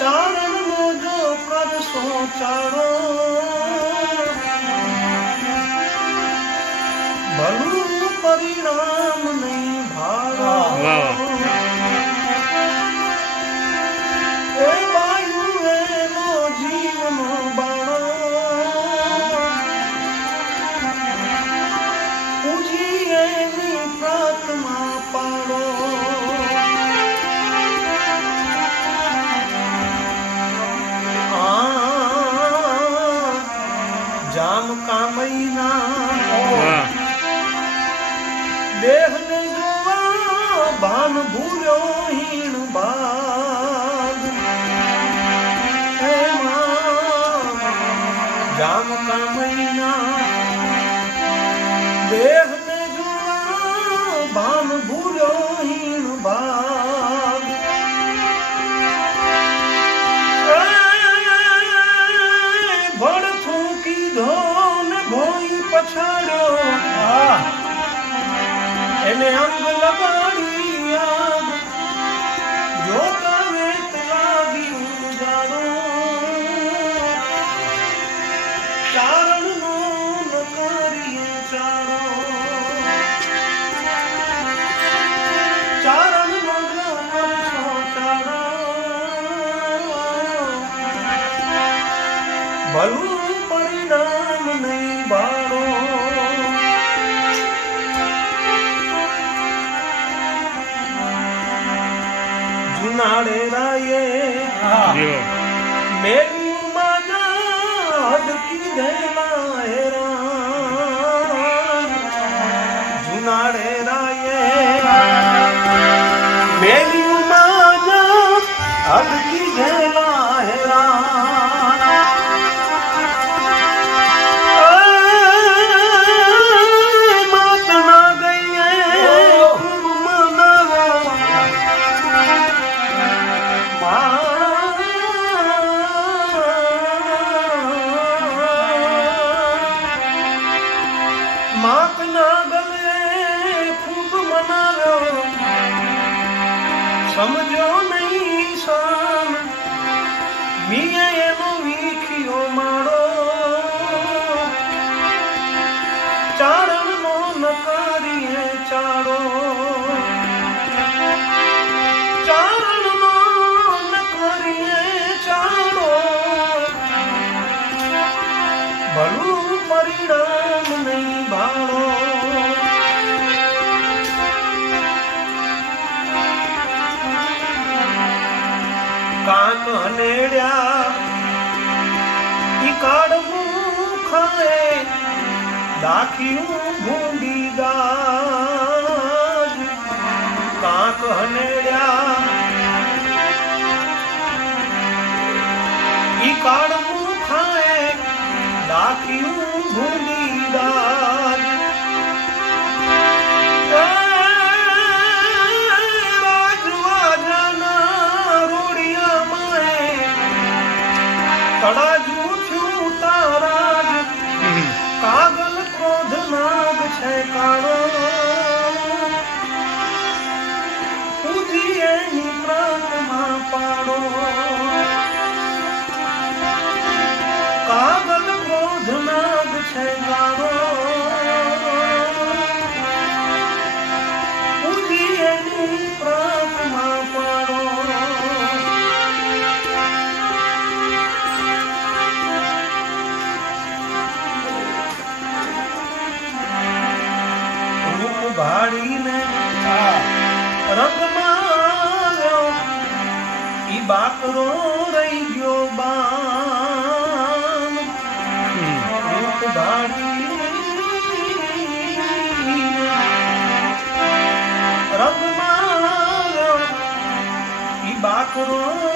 ચારણનો જો કરશો ચરો ભલું પરિણામ જામ કામૈના વાહ દેહને જોવા ભાન ભૂલ્યો હીણ બાગ પછાડ્યો એને અંગ લગાડી જોતા વેત લાગ્યું જાણો. ચારણનો ન કરીએ ચારો ચારણનો ન કરશો ચારો ભલું પરિણામ નહીં બાળો જુનાડે રાયે મેરી હદકી ગયેલા હેરાન જુનાડે રાયે મેરી समझो नहीं शाम मिया ये मूवी खियो मारो चारण मोहन का કાન હનેડ્યા ઈ કાઢવું ખાય દાખ્યું ભૂંડી દાજ રંગમાં ઈ બાકરો રહી ગયો બાન રૂપ ભાડી રંગમાં ઈ બાકરો